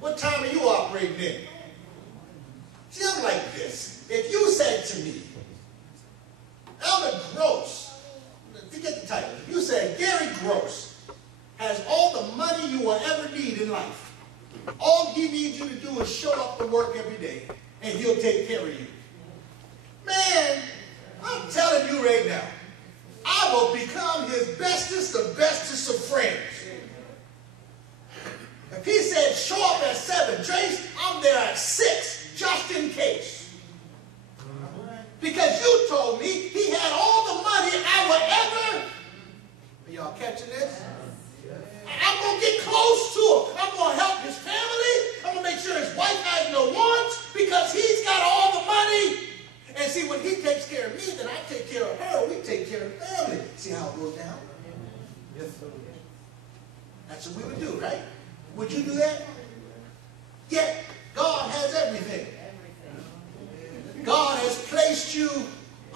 What time are you operating in? See, I'm like this. If you said to me, Elder Gross, forget the title, if you said Gary Gross has all the money you will ever need in life, all he needs you to do is show up to work every day, and he'll take care of you. Man, I'm telling you right now, I will become his bestest of bestest of friends. If he said, show up at 7, Trace, I'm there at 6, just in case. Because you told me he had all the money I would ever. Are y'all catching this? I'm going to get close to him. I'm going to help his family. I'm going to make sure his wife has no wants because he's got all the money. And see, when he takes care of me, then I take care of her. We take care of the family. See how it goes down? Yes, sir. That's what we would do, right? Would you do that? Yet, God has everything. God has placed you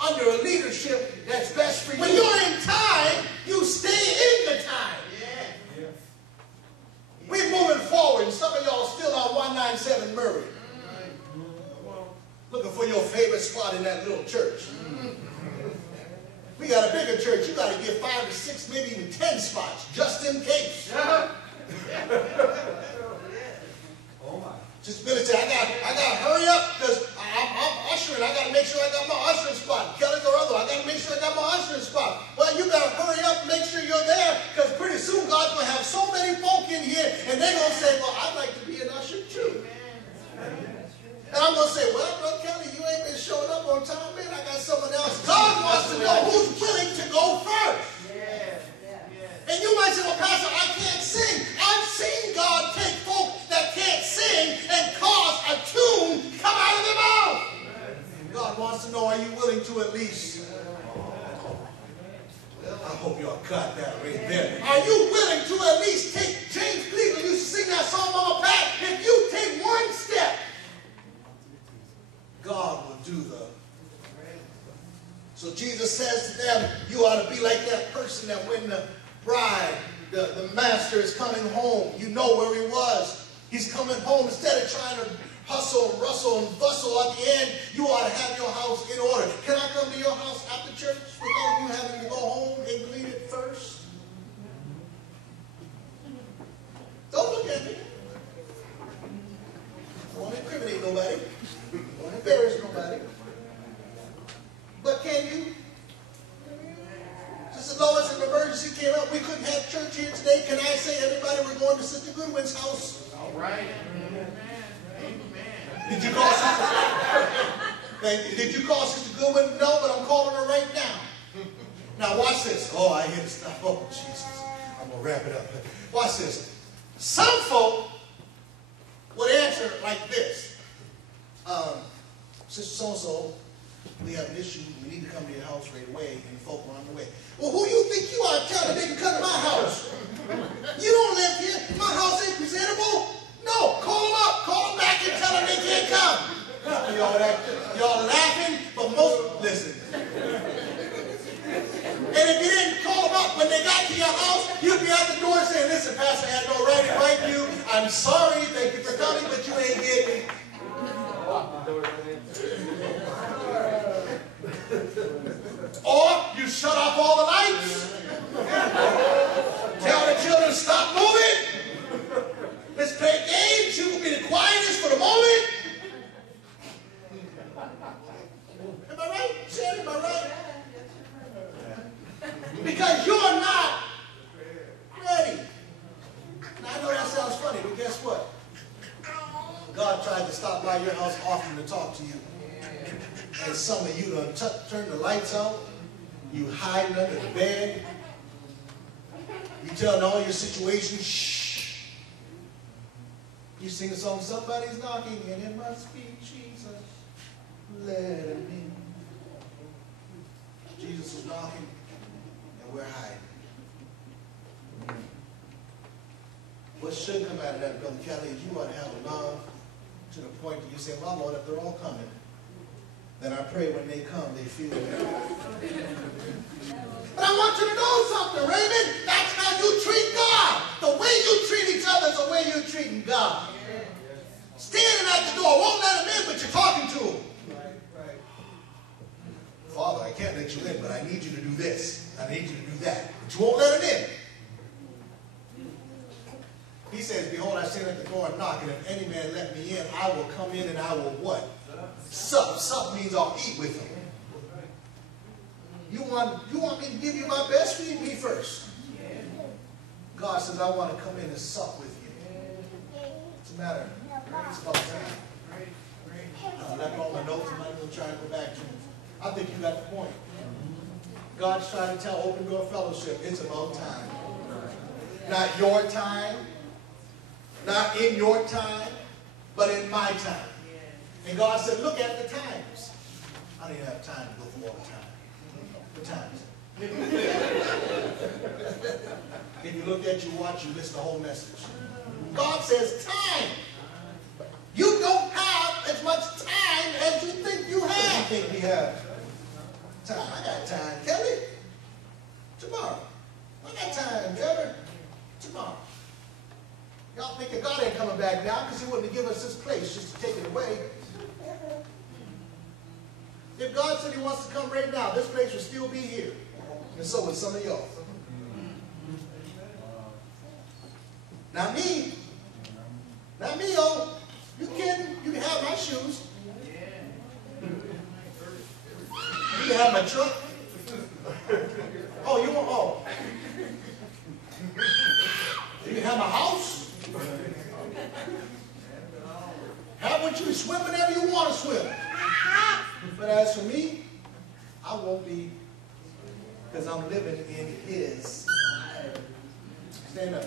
under a leadership that's best for you. When you're in time, you stay in the time. Yeah. We're moving forward, and some of y'all still on 197 Murray. Looking for your favorite spot in that little church. We got a bigger church. You got to get 5 to 6, maybe even 10 spots, just in case. Just military. I got to hurry up because I'm ushering. I got to make sure I got my ushering spot. Kelly's or other. I got to make sure I got my ushering spot. Well, you got to hurry up and make sure you're there because pretty soon God's going to have so many folk in here and they're going to say, well, I'd like to be an usher too. And I'm going to say, well, Brother Kelly, you ain't been showing up on time, man. I got someone else. God wants to know who's willing to go first. And you might say, well, Pastor, I can't sing. I've seen God take folk that can't sing and cause a tune come out of their mouth. God wants to know, are you willing to at least, I hope y'all caught that right there. Are you willing to at least take, James Cleveland used to sing that song, Mama Pat, if you take one step, God will do the. So Jesus says to them, you ought to be like that person that when the bride, the master is coming home, you know where he was. He's coming home. Instead of trying to hustle and rustle and bustle at the end, you ought to have your house in order. Can I come to your house after church without you having to go home and clean it first? Don't look at me. I don't want to incriminate nobody. I don't want to embarrass nobody. But can you? Sister Lois, an emergency came up. We couldn't have church here today. Can I say, everybody, we're going to Sister Goodwin's house? All right. Amen. Did you call Sister? Did you call Sister Goodwin? No, but I'm calling her right now. Now watch this. Oh, I hear the stuff. Oh, Jesus. I'm going to wrap it up. Watch this. Some folk would answer like this. Sister so-and-so, we have an issue. We need to come to your house right away, and the folk are on the way. Well, who you think you are telling they can come to my house? You don't live here. My house ain't presentable. No, call them up. Call them back and tell them they can't come. Y'all laughing, but most, listen. And if you didn't call them up when they got to your house, you'd be at the door saying, listen, Pastor, I had no right to invite you. I'm sorry. Thank you for coming, but you ain't getting me. Or you shut off all the lights. Tell the children stop moving. Let's play games. You can be the quietest for the moment. Am I right? Sherry, am I right? Because you're not ready. Now I know that sounds funny, but guess what? God tried to stop by your house often to talk to you. And some of you done turn the lights out. You hiding under the bed. You telling all your situations, shh. You sing a song, somebody's knocking, and it must be Jesus. Let him in. Jesus is knocking, and we're hiding. What should come out of that, Brother Kelly, is you ought to have a love to the point that you say, well, Lord, if they're all coming, then I pray when they come, they feel better. But I want you to know something, Raymond. That's how you treat God. The way you treat each other is the way you're treating God. Standing at the door, won't let him in, but you're talking to him. Right. Father, I can't let you in, but I need you to do this. I need you to do that. But you won't let him in. He says, behold, I stand at the door and knock, and if any man let me in, I will come in and I will what? Sup. Sup means I'll eat with him. You want me to give you my best? Feed me first. God says, I want to come in and sup with you. What's the matter? It's about time. I left all my notes. I'm not going to try to go back to them. I think you got the point. God's trying to tell Open Door Fellowship, it's about time. Not your time, not in your time, but in my time. And God said, look at the times. I don't even have time to go through all the time. What times? If you look at your watch, you missed the whole message. God says time. You don't have as much time as you think you have. You think we have time? I got time, Kelly. Tomorrow. I got time, Trevor. Tomorrow. Y'all thinking God ain't coming back now because he wouldn't have given us this place just to take it away. If God said he wants to come right now, this place would still be here. And so would some of y'all. Not me. Not me, oh. You kidding? You can have my shoes. You can have my truck. Oh, you want, oh. You can have my house. Have what you swim whenever you want to swim. But as for me, I won't be, because I'm living in his. Stand up.